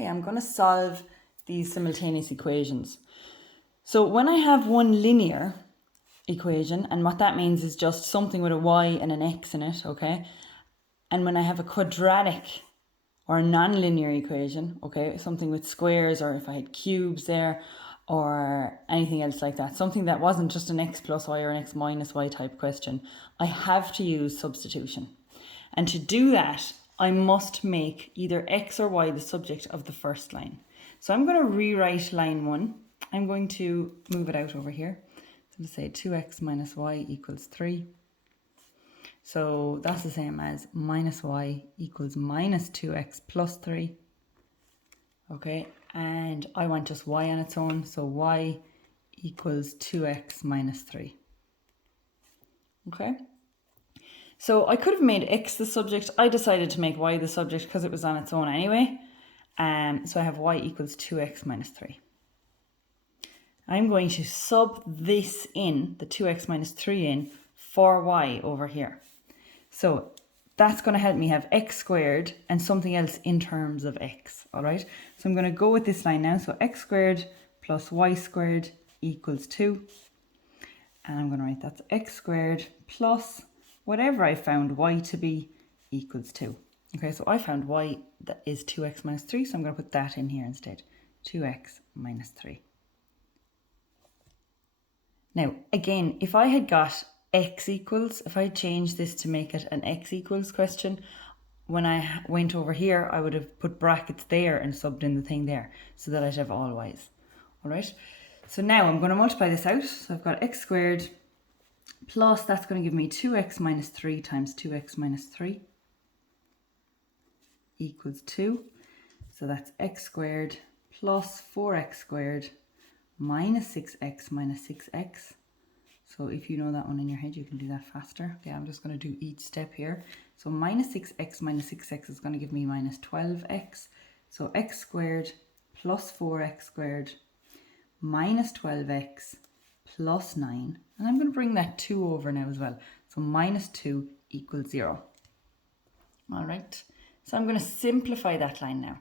Okay, I'm going to solve these simultaneous equations. So when I have one linear equation, and what that means is just something with a y and an x in it, okay? And when I have a quadratic or a non-linear equation, okay, something with squares, or if I had cubes there, or anything else like that, something that wasn't just an x plus y or an x minus y type question, I have to use substitution. And to do that, I must make either x or y the subject of the first line. So I'm going to rewrite line 1. I'm going to move it out over here. So let's say 2x minus y equals 3. So that's the same as minus y equals minus 2x plus 3. Okay, and I want just y on its own, so y equals 2x minus 3. Okay, so I could have made x the subject. I decided to make y the subject because it was on its own anyway. So I have y equals 2x minus 3. I'm going to sub this in, the 2x minus 3 in, for y over here. So that's going to help me have x squared and something else in terms of x, all right? So I'm going to go with this line now. So x squared plus y squared equals 2. And I'm going to write that's x squared plus whatever I found y to be equals 2. Okay, so I found y that is 2x minus 3, so I'm going to put that in here instead. 2x minus 3. Now, again, if I had got x equals, if I changed this to make it an x equals question, when I went over here, I would have put brackets there and subbed in the thing there so that I'd have all y's. All right. So now I'm going to multiply this out. So I've got x squared plus, that's going to give me 2x minus 3 times 2x minus 3 equals 2. So that's x squared plus 4x squared minus 6x minus 6x. So if you know that one in your head, you can do that faster. Okay, I'm just going to do each step here. So minus 6x minus 6x is going to give me minus 12x. So x squared plus 4x squared minus 12x plus 9. And I'm going to bring that 2 over now as well. So minus 2 equals 0. All right. So I'm going to simplify that line now.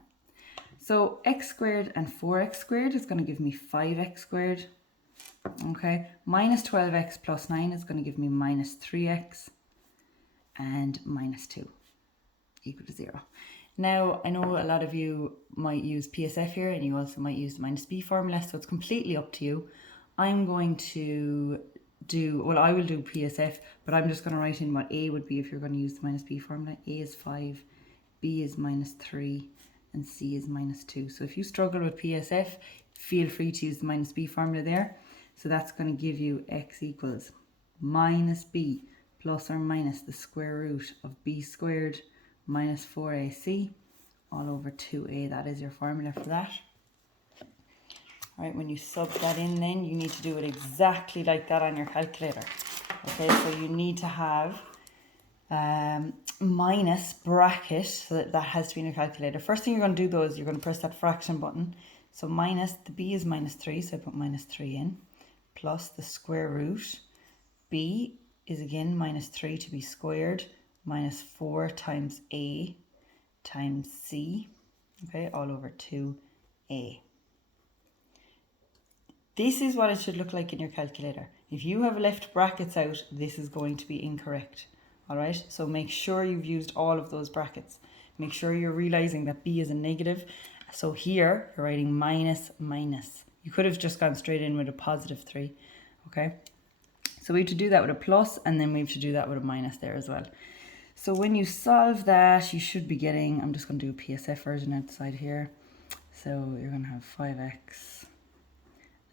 So x squared and 4x squared is going to give me 5x squared. Okay, minus 12x plus 9 is going to give me minus 3x and minus 2 equal to 0. Now, I know a lot of you might use PSF here, and you also might use the minus b formula, so it's completely up to you. I'm going to do, well, I will do PSF, but I'm just going to write in what A would be if you're going to use the minus b formula. A is 5, B is minus 3, and C is minus 2. So if you struggle with PSF, feel free to use the minus b formula there. So that's going to give you x equals minus b plus or minus the square root of b squared minus 4ac all over 2a. That is your formula for that. All right, when you sub that in, then you need to do it exactly like that on your calculator. Okay, so you need to have minus bracket, so that has to be in your calculator. First thing you're going to do though is you're going to press that fraction button. So minus, the b is minus 3, so I put minus 3 in, plus the square root. B is again minus 3 to be squared, minus 4 times a times c, okay, all over 2a. This is what it should look like in your calculator. If you have left brackets out, this is going to be incorrect. All right, so make sure you've used all of those brackets. Make sure you're realizing that b is a negative. So here you're writing minus minus. You could have just gone straight in with a positive 3, okay? So we have to do that with a plus, and then we have to do that with a minus there as well. So when you solve that, you should be getting, I'm just going to do a PSF version outside here. So you're going to have 5x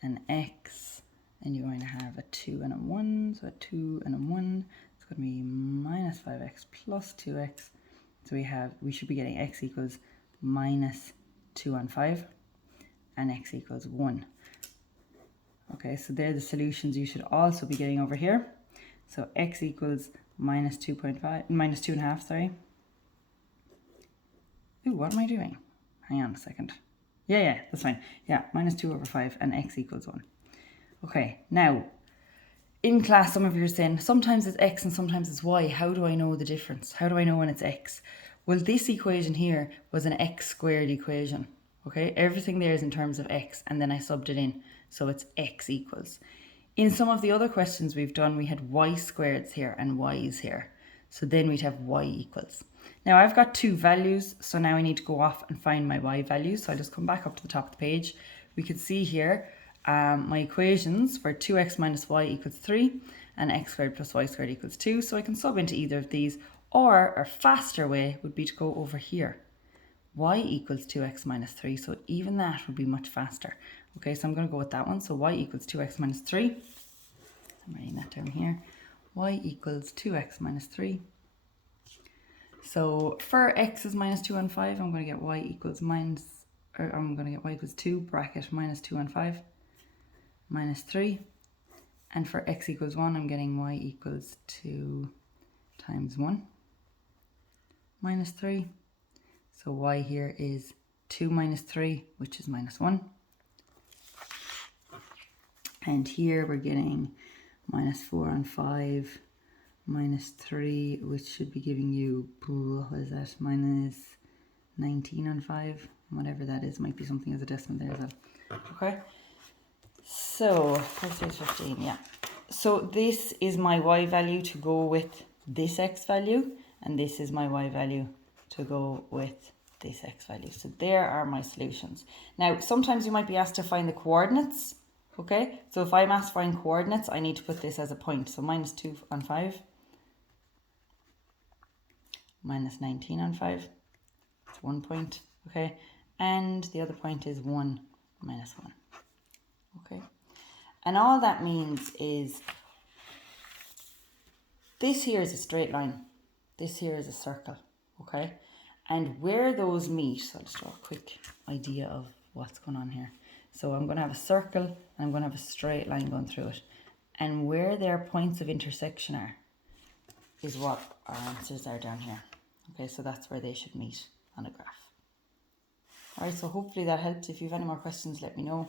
and x, and you're going to have a 2 and a 1, so a 2 and a 1. It's going to be minus 5x plus 2x. So we should be getting x equals minus 2 on 5 and x equals 1. Okay, so they're the solutions you should also be getting over here. So x equals minus 2.5, minus 2.5, sorry. Ooh, what am I doing? Hang on a second. Yeah, that's fine. Yeah, minus 2 over 5 and x equals 1. Okay, now, in class, some of you are saying, sometimes it's x and sometimes it's y. How do I know the difference? How do I know when it's x? Well, this equation here was an x squared equation. Okay, everything there is in terms of x, and then I subbed it in. So it's x equals. In some of the other questions we've done, we had y squareds here and y's here. So then we'd have y equals. Now I've got two values, so now I need to go off and find my y values. So I just come back up to the top of the page. We could see here my equations for 2x minus y equals 3 and x squared plus y squared equals 2. So I can sub into either of these, or a faster way would be to go over here. Y equals 2x minus 3, so even that would be much faster. Okay, so I'm going to go with that one. So y equals 2x minus 3. I'm writing that down here. Y equals 2x minus 3. So for x is minus 2 and 5, I'm going to get y equals I'm going to get y equals 2 bracket minus 2 and 5 minus 3. And for x equals 1, I'm getting y equals 2 times 1 minus 3. So y here is 2 minus 3, which is minus 1. And here we're getting minus 4 and 5 minus 3, which should be giving you, what is that, minus 19 and 5, whatever that is, might be something as a decimal there as well. Okay, so 15, yeah. So this is my y value to go with this x value, and this is my y value to go with this x value. So there are my solutions. Now, sometimes you might be asked to find the coordinates. Okay, so if I'm asked to find coordinates, I need to put this as a point. So minus 2 and 5 minus 19 and 5. It's 1 point. Okay, and the other point is 1 minus 1. Okay, and all that means is this here is a straight line. This here is a circle. Okay, and where those meet, so I'll just draw a quick idea of what's going on here. So I'm going to have a circle and I'm going to have a straight line going through it. And where their points of intersection are is what our answers are down here. Okay, so that's where they should meet on a graph. Alright, so hopefully that helps. If you have any more questions, let me know.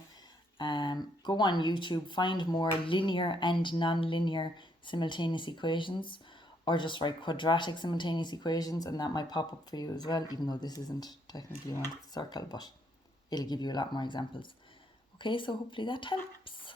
Go on YouTube, find more linear and non-linear simultaneous equations, or just write quadratic simultaneous equations, and that might pop up for you as well, even though this isn't technically one circle, but it'll give you a lot more examples. Okay, so hopefully that helps.